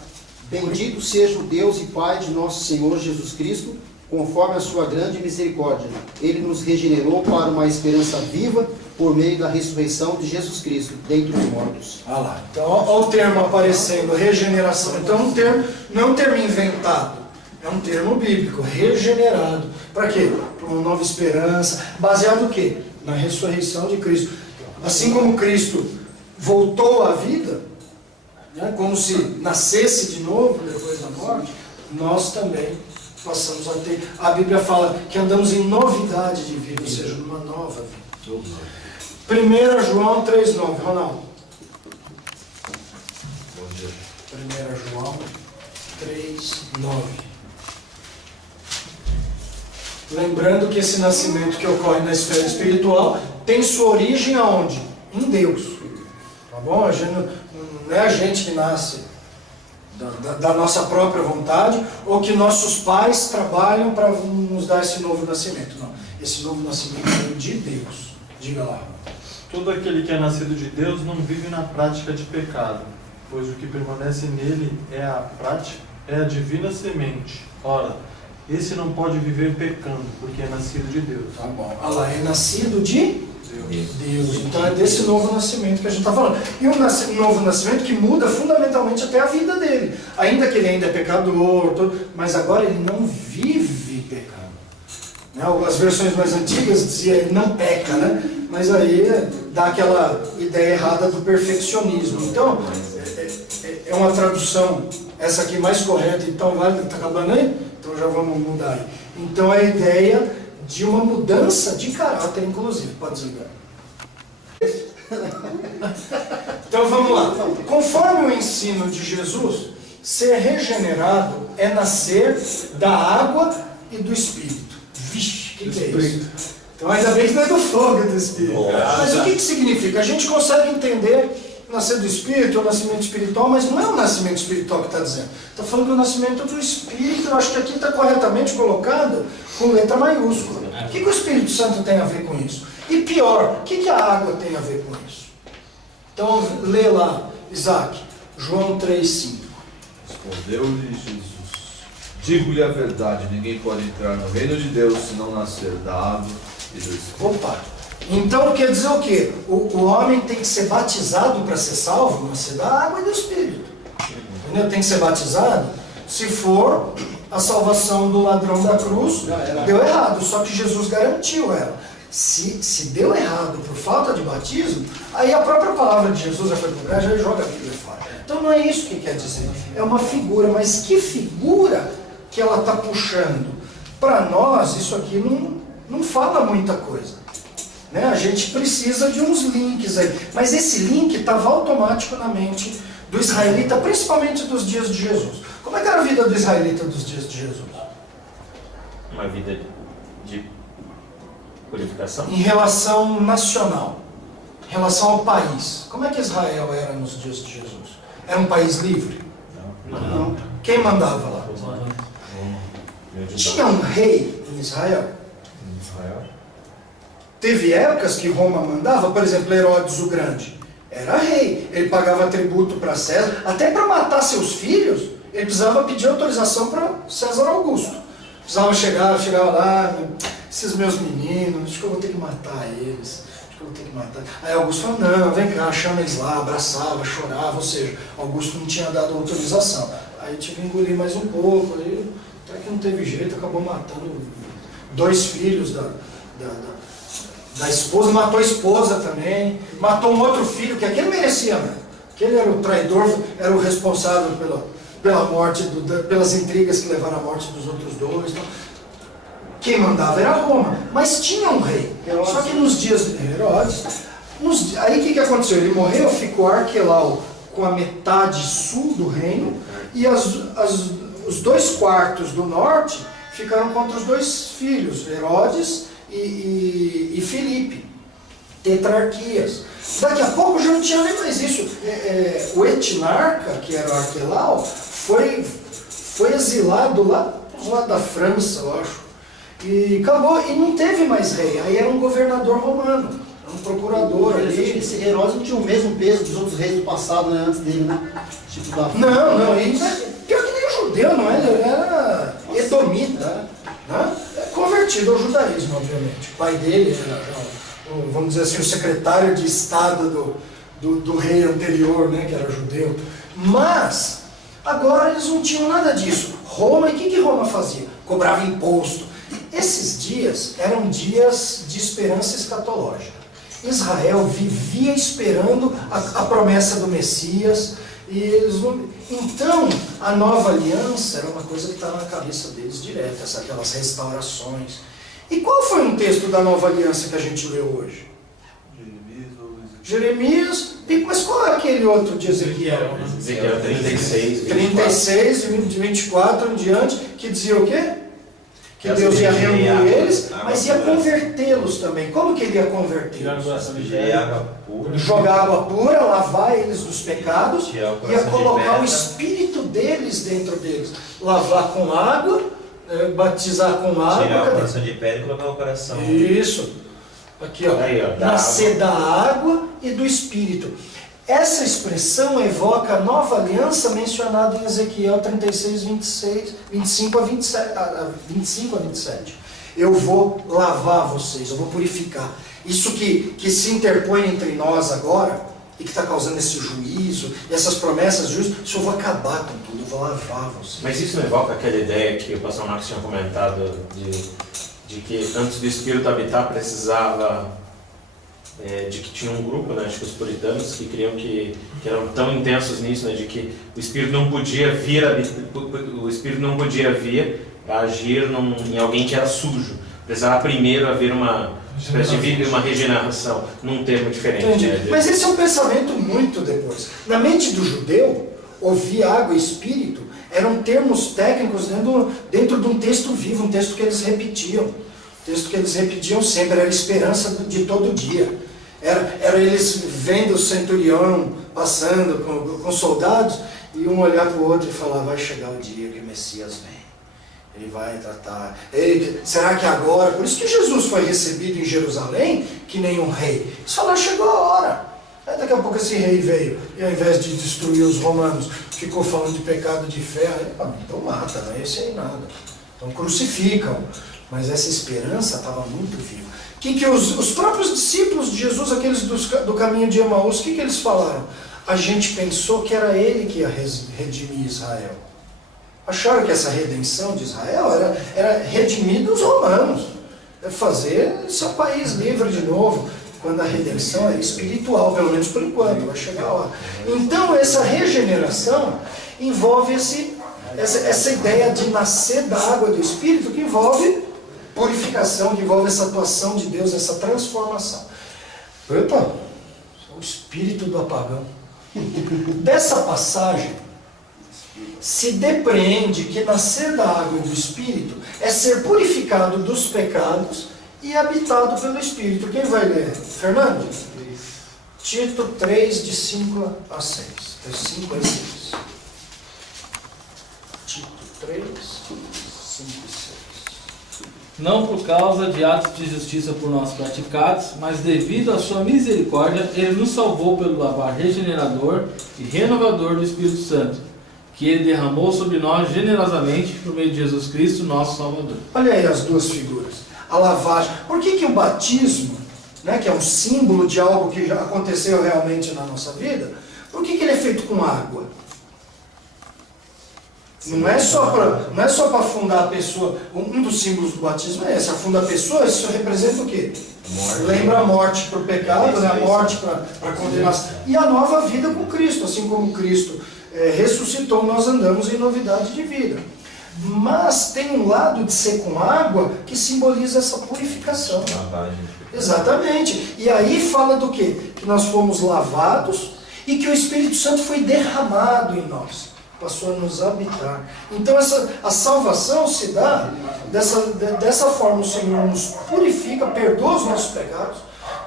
Bendito seja o Deus e Pai de nosso Senhor Jesus Cristo, conforme a sua grande misericórdia. Ele nos regenerou para uma esperança viva por meio da ressurreição de Jesus Cristo, dentre os mortos. Olha lá. Então, olha o termo aparecendo, regeneração. Então, não é um termo inventado, é um termo bíblico, regenerado. Para quê? Para uma nova esperança, baseado no quê? Na ressurreição de Cristo. Assim como Cristo voltou à vida, né, como se nascesse de novo depois da morte, nós também passamos a ter. A Bíblia fala que andamos em novidade de vida, ou seja, numa nova vida. 1 João 3,9, Ronaldo. 1 João 3,9. Lembrando que esse nascimento que ocorre na esfera espiritual tem sua origem aonde? Em Deus. Tá bom? A gente não é a gente que nasce da nossa própria vontade ou que nossos pais trabalham para nos dar esse novo nascimento. Não. Esse novo nascimento vem de Deus. Diga lá. Todo aquele que é nascido de Deus não vive na prática de pecado, pois o que permanece nele é a divina semente. Ora, esse não pode viver pecando, porque é nascido de Deus. Tá bom. Olha lá, é nascido de Deus. Então é desse novo nascimento que a gente está falando. E um novo nascimento que muda fundamentalmente até a vida dele. Ainda que ele ainda é pecador, mas agora ele não vive pecado. Né? As versões mais antigas diziam ele não peca, né? Mas aí dá aquela ideia errada do perfeccionismo. Então, é uma tradução, essa aqui mais correta, então vale, está acabando aí? Então já vamos mudar aí. Então a ideia de uma mudança de caráter, inclusive. Pode desligar. Então vamos lá. Conforme o ensino de Jesus, ser regenerado é nascer da água e do Espírito. Vixe, o que é isso? Então ainda bem que não é do fogo e do Espírito. Mas o que significa? A gente consegue entender nascer do Espírito, o nascimento espiritual, mas não é o nascimento espiritual que está dizendo. Está falando do nascimento do Espírito, eu acho que aqui está corretamente colocado com letra maiúscula. O que o Espírito Santo tem a ver com isso? E pior, o que a água tem a ver com isso? Então, lê lá, Isaac, João 3,5. Respondeu-lhe Jesus: digo-lhe a verdade, ninguém pode entrar no reino de Deus se não nascer da água e do Espírito. Opa! Então quer dizer o quê? O homem tem que ser batizado para ser salvo, nascer da água e do Espírito. Entendeu? Tem que ser batizado. Se for a salvação do ladrão da cruz, deu errado, só que Jesus garantiu ela. Se deu errado por falta de batismo, aí a própria palavra de Jesus já foi para o lugar, já joga a Bíblia fora. Então não é isso que quer dizer. É uma figura, mas que figura que ela está puxando? Para nós, isso aqui não fala muita coisa. Né? A gente precisa de uns links aí. Mas esse link estava automático na mente do israelita, principalmente dos dias de Jesus. Como é que era a vida do israelita dos dias de Jesus? Uma vida de purificação? Em relação nacional, em relação ao país. Como é que Israel era nos dias de Jesus? Era um país livre? Não. Quem mandava lá? Tinha um rei em Israel? Em Israel. Teve épocas que Roma mandava, por exemplo, Herodes o Grande. Era rei, ele pagava tributo para César, até para matar seus filhos, ele precisava pedir autorização para César Augusto. Precisava chegava lá, esses meus meninos, acho que eu vou ter que matar eles, acho que eu vou ter que matar. Aí Augusto falou, não, vem cá, chama eles lá, abraçava, chorava, ou seja, Augusto não tinha dado autorização. Aí tive que engolir mais um pouco, aí até que não teve jeito, acabou matando 2 filhos da esposa, matou a esposa também, matou um outro filho, que aquele merecia mesmo. Aquele era o traidor, era o responsável pela morte, pelas intrigas que levaram à morte dos outros 2. Então, quem mandava era Roma, mas tinha um rei. Herodes. Só que nos dias de Herodes, aí o que aconteceu? Ele morreu, ficou Arquelau com a metade sul do reino, e os 2/4 do norte ficaram contra os 2 filhos, Herodes e Filipe, tetrarquias. Daqui a pouco já não tinha nem mais isso. O etnarca, que era o Arquelau, foi exilado lá do lado da França, eu acho. E acabou, e não teve mais rei. Aí era um governador romano, era um procurador ali. Esse Herodes não tinha o mesmo peso dos outros reis do passado, né, antes dele, né? Tipo da... Não, e pior que nem judeu, não é? Ele era edomita, né? Convertido ao judaísmo, obviamente. O pai dele era, vamos dizer assim, o secretário de Estado do rei anterior, né, que era judeu. Mas, agora eles não tinham nada disso. Roma, e o que Roma fazia? Cobrava imposto. Esses dias eram dias de esperança escatológica. Israel vivia esperando a promessa do Messias. Então, a nova aliança era uma coisa que estava na cabeça deles direto, aquelas restaurações. E qual foi um texto da nova aliança que a gente leu hoje? Jeremias, mas qual é aquele outro de Ezequiel? Ezequiel 36, 36, de 24 em diante, que dizia o quê? Que Deus ia reunir eles, mas ia convertê-los também. Como que ele ia convertê-los? Jogar água pura, lavar eles dos pecados, ia colocar o espírito deles dentro deles. Lavar com água, batizar com água. Tirar o coração de pedra e colocar o coração. Isso. Aqui, ó. Aí, ó, Nascer da água e do espírito. Essa expressão evoca a nova aliança mencionada em Ezequiel 36, 25 a 27. Eu vou lavar vocês, eu vou purificar. Isso que se interpõe entre nós agora, e que está causando esse juízo, essas promessas de juízo, isso eu vou acabar com tudo, eu vou lavar vocês. Mas isso não evoca aquela ideia que o pastor Marcos tinha comentado de que antes do Espírito habitar precisava de que tinha um grupo, né, acho que os puritanos, que criam que eram tão intensos nisso, né, de que o Espírito não podia vir agir em alguém que era sujo. Precisava primeiro haver uma espécie de uma regeneração, num termo diferente. Né? Mas esse é um pensamento muito depois. Na mente do judeu, ouvir água e espírito eram termos técnicos dentro de um texto vivo, um texto que eles repetiam. Um texto que eles repetiam sempre, era a esperança de todo dia. Era eles vendo o centurião passando com soldados, e um olhar para o outro e falar, vai chegar o dia que o Messias vem. Ele vai tratar. Será que agora? Por isso que Jesus foi recebido em Jerusalém que nem um rei. Eles falaram, chegou a hora. Aí daqui a pouco esse rei veio, e ao invés de destruir os romanos, ficou falando de pecado de fé. Então mata, não é esse aí nada. Então crucificam. Mas essa esperança estava muito viva. Que os próprios discípulos de Jesus, aqueles do caminho de Emaús, o que eles falaram? A gente pensou que era ele que ia redimir Israel. Acharam que essa redenção de Israel era redimir os romanos. É fazer seu país livre de novo. Quando a redenção é espiritual, pelo menos por enquanto, vai chegar lá. Então essa regeneração envolve essa ideia de nascer da água do Espírito, que envolve purificação, que envolve essa atuação de Deus, essa transformação. Opa, o espírito do apagão. Dessa passagem, se depreende que nascer da água e do Espírito é ser purificado dos pecados e habitado pelo Espírito. Quem vai ler? Fernando? Tito 3, de 5 a 6. De 5 a 6. Tito 3, 5 e 6. não por causa de atos de justiça por nós praticados, mas devido à sua misericórdia, Ele nos salvou pelo lavar regenerador e renovador do Espírito Santo, que Ele derramou sobre nós generosamente por meio de Jesus Cristo, nosso Salvador. Olha aí as duas figuras. A lavagem. Por que o batismo, né, que é um símbolo de algo que já aconteceu realmente na nossa vida, por que ele é feito com água? Não é só para afundar a pessoa. Um dos símbolos do batismo é esse. Afunda a pessoa, isso representa o quê? Lembra a morte para o pecado, né? A morte para a condenação. E a nova vida com Cristo. Assim como Cristo ressuscitou, nós andamos em novidade de vida. Mas tem um lado de ser com água que simboliza essa purificação. Exatamente. E aí fala do quê? Que nós fomos lavados e que o Espírito Santo foi derramado em nós. Passou a nos habitar. Então a salvação se dá dessa forma. O Senhor nos purifica, perdoa os nossos pecados,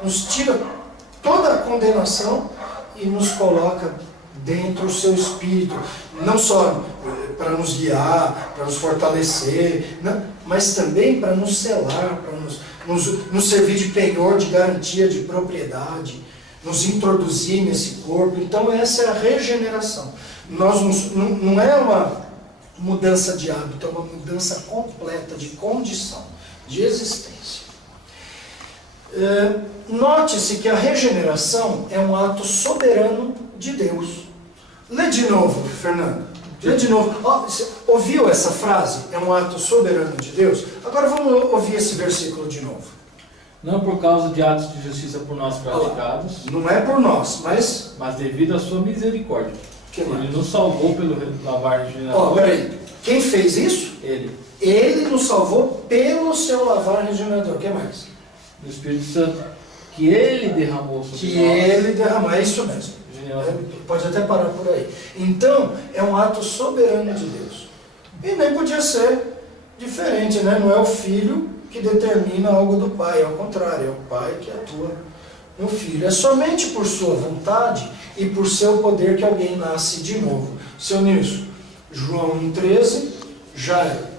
nos tira toda a condenação e nos coloca dentro do seu Espírito. Não só para nos guiar, para nos fortalecer, né? Mas também para nos selar, para nos servir de penhor, de garantia de propriedade, nos introduzir nesse corpo. Então essa é a regeneração. Não é uma mudança de hábito, é uma mudança completa de condição, de existência. Note-se que a regeneração é um ato soberano de Deus. Lê de novo, Fernando. Lê de novo. Você ouviu essa frase? É um ato soberano de Deus? Agora vamos ouvir esse versículo de novo. Não por causa de atos de justiça por nós praticados, não é por nós, mas devido à sua misericórdia. Que mais? Ele nos salvou pelo lavar regenerador. Peraí. Quem fez isso? Ele. Ele nos salvou pelo seu lavar regenerador. O que mais? Do Espírito Santo, que Ele derramou sobre Que nós. Ele derramou. É isso mesmo. Pode até parar por aí. Então, é um ato soberano de Deus. E nem podia ser diferente, né? Não é o Filho que determina algo do Pai, ao contrário, é o Pai que atua no Filho. É somente por sua vontade e por seu poder que alguém nasce de novo. Seu Nilson, João 1,13, já é.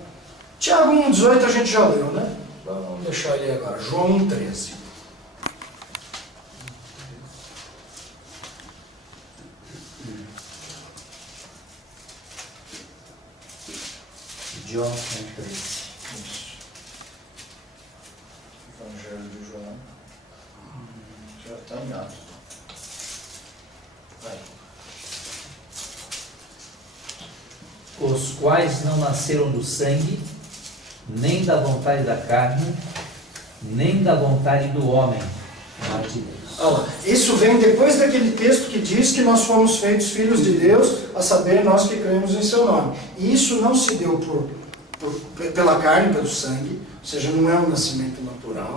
Tiago 1,18 a gente já leu, né? Vamos deixar ele agora. João 1,13. João 1,13. Evangelho de João. Já está em Atos. Vai. Os quais não nasceram do sangue, nem da vontade da carne, nem da vontade do homem, mas de Deus. Isso vem depois daquele texto que diz que nós fomos feitos filhos de Deus, a saber, nós que cremos em seu nome. E isso não se deu pela carne, pelo sangue, ou seja, não é um nascimento natural.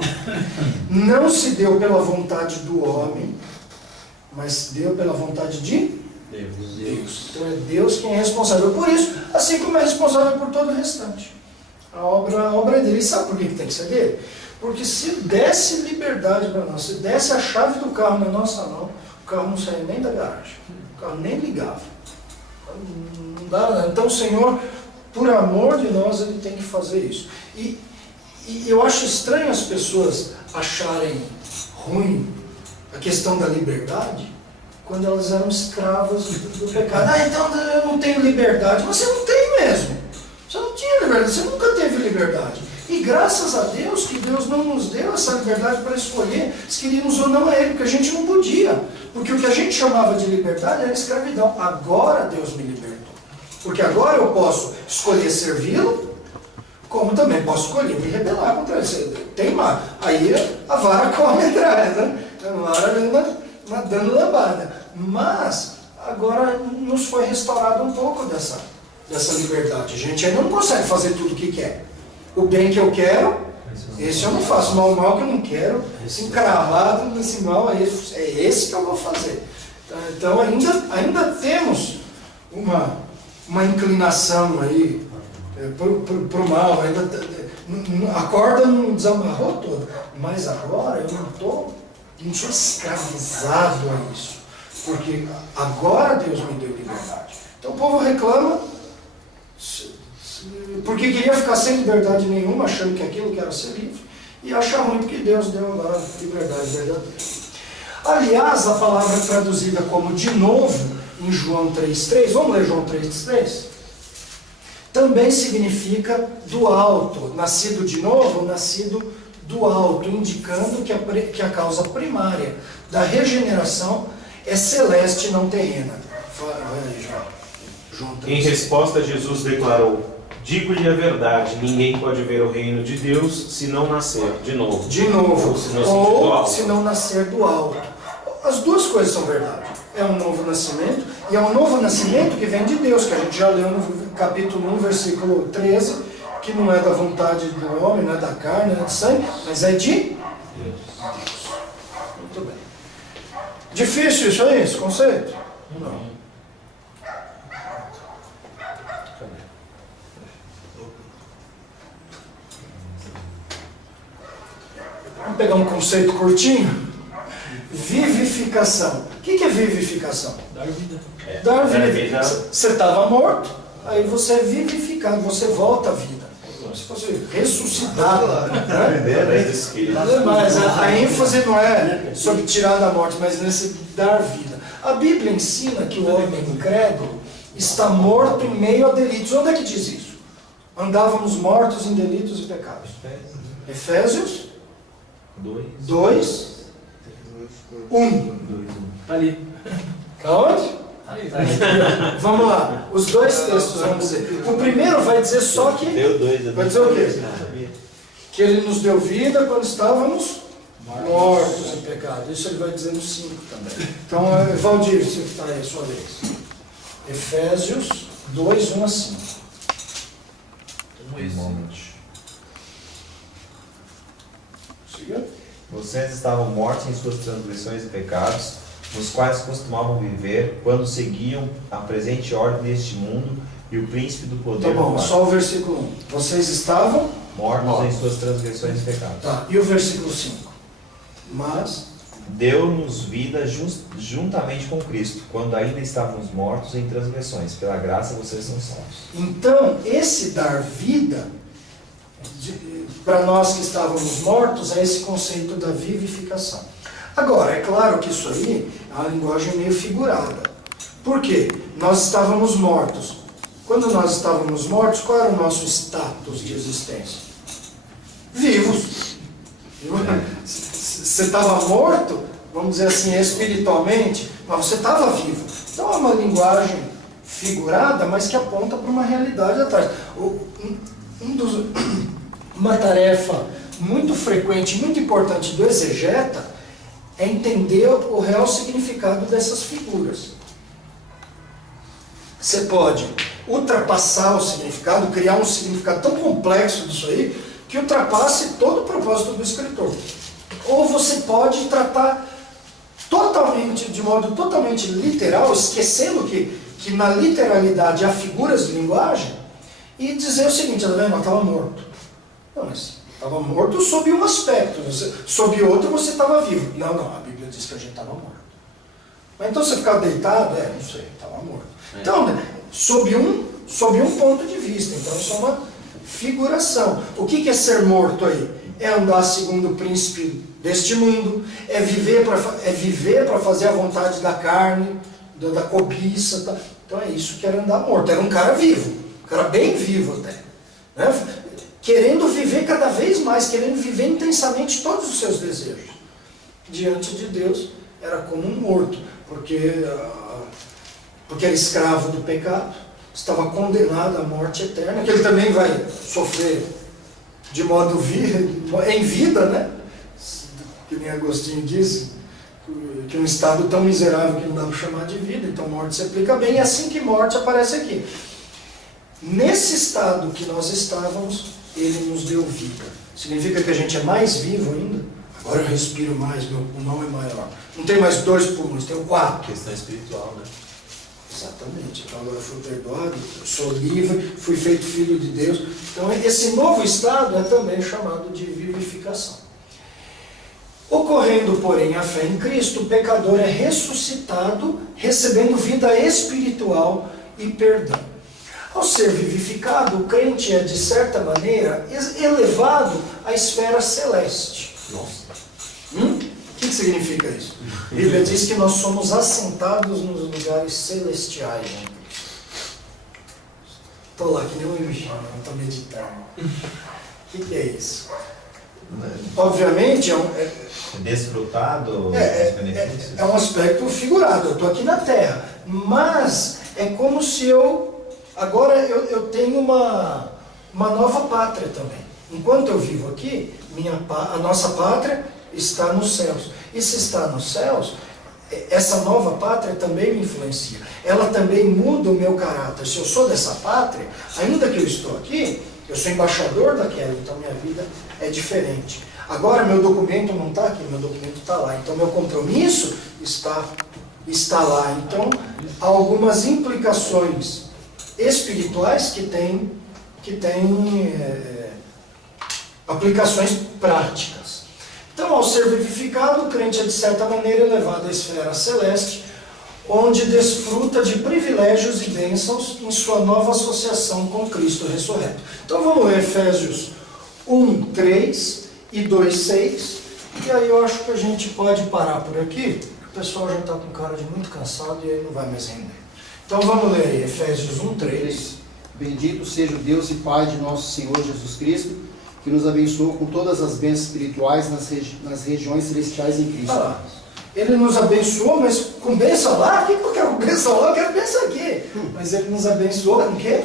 Não se deu pela vontade do homem, mas se deu pela vontade de Deus. Então é Deus quem é responsável por isso, assim como é responsável por todo o restante. A obra é dele. E sabe por que tem que ser dele? Porque se desse liberdade para nós, se desse a chave do carro na nossa mão, o carro não saía nem da garagem, o carro nem ligava. Não dá. Então o Senhor, por amor de nós, Ele tem que fazer isso. E eu acho estranho as pessoas acharem ruim a questão da liberdade, quando elas eram escravas do pecado. Então eu não tenho liberdade. Você não tem mesmo. Você não tinha liberdade, você nunca teve liberdade. E graças a Deus que Deus não nos deu essa liberdade para escolher se queríamos ou não a Ele, porque a gente não podia. Porque o que a gente chamava de liberdade era escravidão. Agora Deus me libertou. Porque agora eu posso escolher servi-lo, como também posso escolher me rebelar contra ele. Teimar. Aí a vara come atrás, né? A vara anda dando lambada. Mas agora nos foi restaurado um pouco dessa liberdade. A gente ainda não consegue fazer tudo o que quer. O bem que eu quero, esse eu não faço. O mal que eu não quero, encravado nesse mal, é esse que eu vou fazer. Então ainda temos uma inclinação aí para o mal. A corda não desamarrou toda. Mas agora eu não sou escravizado a isso. Porque agora Deus me deu liberdade. Então o povo reclama. porque queria ficar sem liberdade nenhuma, achando que aquilo que era ser livre, e acha ruim porque Deus deu agora liberdade verdadeira. Aliás, a palavra traduzida como de novo, em João 3,3, vamos ler João 3,3? Também significa do alto, nascido de novo, nascido do alto, indicando que a causa primária da regeneração é celeste e não terrena. Vai aí, João 3. Em resposta, Jesus declarou: digo-lhe a verdade, ninguém pode ver o reino de Deus se não nascer de novo. De novo, Ou se não nascer do alto. As duas coisas são verdade. É um novo nascimento, e é um novo nascimento que vem de Deus, que a gente já leu no capítulo 1, versículo 13, que não é da vontade do homem, não é da carne, não é de sangue, mas é de Deus. Muito bem. Difícil isso aí, esse conceito? Não. Vamos pegar um conceito curtinho? Vivificação. O que é vivificação? Dar vida. Dar vida. Você estava morto, aí você é vivificado, você volta à vida. Como se fosse ressuscitado. Através do Espírito. Mas a ênfase não é sobre tirar da morte, mas nesse dar vida. A Bíblia ensina que o homem incrédulo está morto em meio a delitos. Onde é que diz isso? Andávamos mortos em delitos e pecados. Efésios 2, 1. Tá ali. Aonde? Ali. Vamos lá. Os dois textos vão dizer. O primeiro vai dizer só que... Vai dizer o quê? Que ele nos deu vida quando estávamos mortos em pecado. Isso ele vai dizer no 5 também. Então, Valdir, você está aí a sua vez. Efésios 2, 1 a 5. Siga. Vocês estavam mortos em suas transgressões e pecados, nos quais costumavam viver, quando seguiam a presente ordem deste mundo e o príncipe do poder Tá bom, do ar. só o versículo 1. Vocês estavam Mortos em suas transgressões e pecados. Tá, e o versículo 5? Mas Deu-nos vida juntamente com Cristo, quando ainda estávamos mortos em transgressões. Pela graça vocês são salvos. então, esse dar vida, para nós que estávamos mortos, é esse conceito da vivificação. Agora, é claro que isso aí é uma linguagem meio figurada. Por quê? Nós estávamos mortos. Quando nós estávamos mortos, qual era o nosso status de existência? Vivos. Você estava morto, vamos dizer assim, espiritualmente, mas você estava vivo. Então é uma linguagem figurada, mas que aponta para uma realidade atrás. Uma tarefa muito frequente, muito importante do exegeta é entender o real significado dessas figuras. Você pode ultrapassar o significado, criar um significado tão complexo disso aí, que ultrapasse todo o propósito do escritor. Ou você pode tratar totalmente, de modo totalmente literal, esquecendo que na literalidade há figuras de linguagem, e dizer o seguinte: tá vendo? Eu estava morto. Não, mas estava morto sob um aspecto, sob outro você estava vivo. Não, a Bíblia diz que a gente estava morto. Mas então você ficava deitado? Não sei, estava morto. Então, sob um ponto de vista, então isso é uma figuração. O que é ser morto aí? É andar segundo o príncipe deste mundo, é viver para fazer a vontade da carne, da cobiça. Tá? Então é isso que era andar morto. Era um cara vivo, um cara bem vivo até. Né? Querendo viver cada vez mais, querendo viver intensamente todos os seus desejos. Diante de Deus, era como um morto, porque era escravo do pecado, estava condenado à morte eterna, que ele também vai sofrer de modo em vida, né? Que nem Agostinho disse, que um estado tão miserável que não dá para chamar de vida, então morte se aplica bem, e é assim que morte aparece aqui. Nesse estado que nós estávamos, ele nos deu vida. Significa que a gente é mais vivo ainda? Agora eu respiro mais, meu pulmão é maior. Não tem mais 2 pulmões, tenho 4. Questão espiritual, né? Exatamente. Então agora eu fui perdoado, sou livre, fui feito filho de Deus. Então esse novo estado é também chamado de vivificação. Ocorrendo, porém, a fé em Cristo, o pecador é ressuscitado, recebendo vida espiritual e perdão. Ao ser vivificado, o crente é, de certa maneira, elevado à esfera celeste. Nossa. O que significa isso? A Bíblia diz que nós somos assentados nos lugares celestiais em Cristo. Estou lá que nem um imagino, não estou meditando. O que é isso? Obviamente Desfrutado dos benefícios. é um aspecto figurado. Eu estou aqui na Terra, mas é como se agora eu tenho uma nova pátria também. Enquanto eu vivo aqui, a nossa pátria está nos céus. E se está nos céus, essa nova pátria também me influencia. Ela também muda o meu caráter. Se eu sou dessa pátria, ainda que eu estou aqui, eu sou embaixador daquela, então minha vida é diferente. Agora meu documento não está aqui, meu documento está lá. Então meu compromisso está lá. Então há algumas implicações espirituais que têm aplicações práticas. Então, ao ser vivificado, o crente é de certa maneira elevado à esfera celeste, onde desfruta de privilégios e bênçãos em sua nova associação com Cristo ressurreto. Então vamos ler Efésios 1, 3 e 2, 6, e aí eu acho que a gente pode parar por aqui. O pessoal já está com cara de muito cansado e aí não vai mais render. Então vamos ler aí, Efésios 1, 3. Bendito seja o Deus e Pai de nosso Senhor Jesus Cristo, que nos abençoou com todas as bênçãos espirituais nas regiões celestiais em Cristo. Ah, ele nos abençoou, mas com bênção lá? O que eu quero com bênção lá? Eu quero bênção aqui. Mas ele nos abençoou com o quê?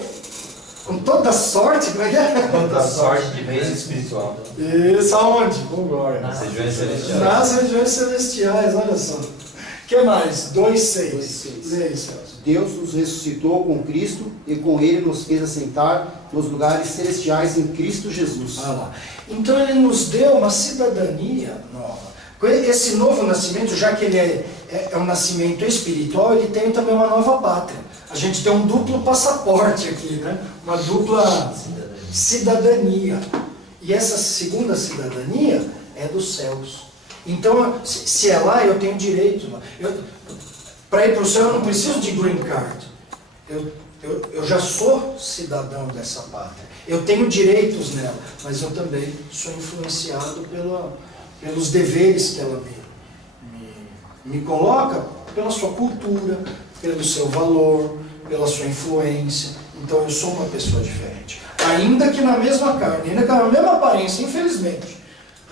Com toda sorte? Como é que é? Toda sorte de bênção espiritual. Isso, aonde? Com glória. Nas regiões celestiais. Nas regiões celestiais, olha só. O que mais? 2,6. Lê aí, Celso. Deus nos ressuscitou com Cristo e com Ele nos fez assentar nos lugares celestiais em Cristo Jesus. Ah lá. Então ele nos deu uma cidadania nova. Esse novo nascimento, já que ele é um nascimento espiritual, ele tem também uma nova pátria. A gente tem um duplo passaporte aqui, né? Uma dupla cidadania. E essa segunda cidadania é dos céus. Então, se é lá, eu tenho direito lá. Para ir para o céu, eu não preciso de green card. Eu já sou cidadão dessa pátria. Eu tenho direitos nela, mas eu também sou influenciado pelos deveres que ela me coloca, pela sua cultura, pelo seu valor, pela sua influência. Então eu sou uma pessoa diferente. Ainda que na mesma carne, ainda que na mesma aparência, infelizmente.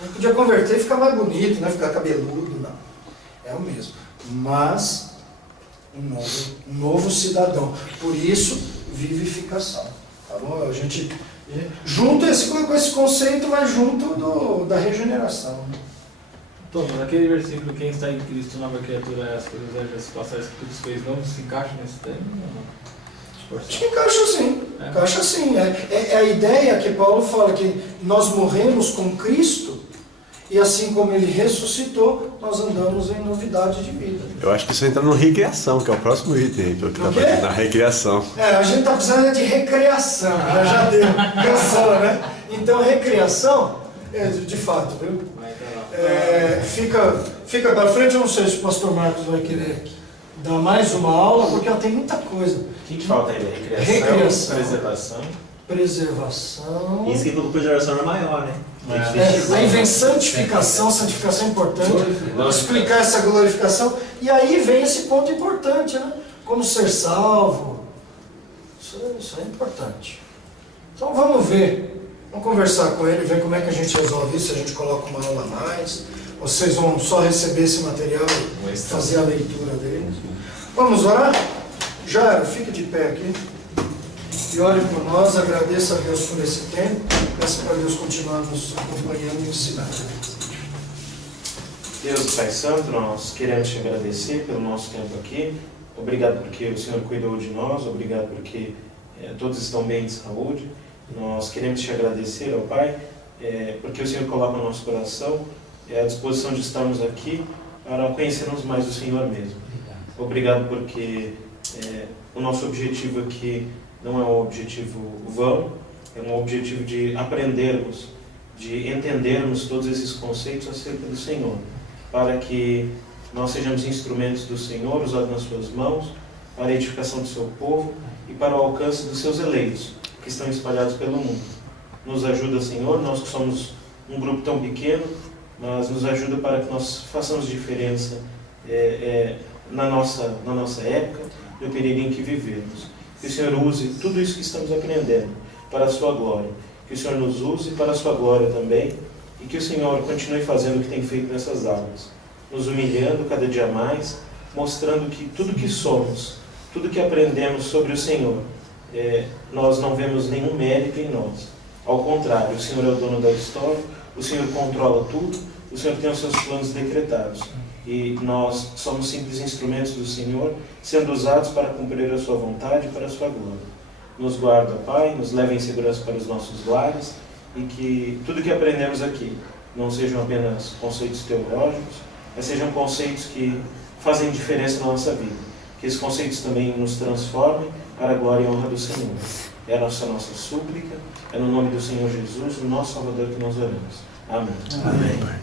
Não podia converter e ficar mais bonito, né? Ficar cabeludo, não. É o mesmo. Mas um novo cidadão. Por isso, vivificação. Tá bom? A gente, junto com esse conceito, vai junto da regeneração. Né? Tom, naquele versículo, quem está em Cristo, nova criatura é, as coisas já se passaram, as tudo se fez novo, se encaixa nesse termo ou não? Acho que encaixa sim. Encaixa sim. É a ideia que Paulo fala, que nós morremos com Cristo, e assim como ele ressuscitou, nós andamos em novidade de vida. Eu acho que isso entra no recriação, que é o próximo item, pelo que tá na recriação. A gente está precisando de recreação, já deu, cansou, né? Então, recreação, de fato, viu? Fica para frente, eu não sei se o pastor Marcos vai querer dar mais uma aula, porque tem muita coisa. O que falta ainda? Recreação. Preservação. Isso que a preservação era maior, né? Aí vem santificação é importante, explicar essa glorificação, e aí vem esse ponto importante, né? Como ser salvo, isso é importante. Então vamos ver, vamos conversar com ele, ver como é que a gente resolve isso, se a gente coloca uma aula a mais, vocês vão só receber esse material e fazer a leitura dele. Vamos orar? Jairo, fique de pé aqui. E ore por nós, agradeça a Deus por esse tempo, peça para Deus continuar nos acompanhando e ensinando. Deus Pai Santo, nós queremos te agradecer pelo nosso tempo aqui. Obrigado porque o Senhor cuidou de nós, obrigado porque todos estão bem de saúde. Nós queremos te agradecer, ó Pai, porque o Senhor coloca no nosso coração à disposição de estarmos aqui para conhecermos mais o Senhor mesmo. Obrigado porque o nosso objetivo aqui não é um objetivo vão, é um objetivo de aprendermos, de entendermos todos esses conceitos acerca do Senhor, para que nós sejamos instrumentos do Senhor, usados nas suas mãos, para a edificação do seu povo e para o alcance dos seus eleitos, que estão espalhados pelo mundo. Nos ajuda, Senhor, nós que somos um grupo tão pequeno, mas nos ajuda para que nós façamos diferença na nossa época, no período em que vivemos. Que o Senhor use tudo isso que estamos aprendendo para a sua glória. Que o Senhor nos use para a sua glória também, e que o Senhor continue fazendo o que tem feito nessas aulas, nos humilhando cada dia mais, mostrando que tudo que somos, tudo que aprendemos sobre o Senhor, nós não vemos nenhum mérito em nós. Ao contrário, o Senhor é o dono da história, o Senhor controla tudo, o Senhor tem os seus planos decretados. E nós somos simples instrumentos do Senhor, sendo usados para cumprir a sua vontade e para a sua glória. Nos guarda, Pai, nos leva em segurança para os nossos lares, e que tudo que aprendemos aqui não sejam apenas conceitos teológicos, mas sejam conceitos que fazem diferença na nossa vida. Que esses conceitos também nos transformem para a glória e honra do Senhor. É a nossa súplica, é no nome do Senhor Jesus, o nosso Salvador, que nós oramos. Amém. Amém.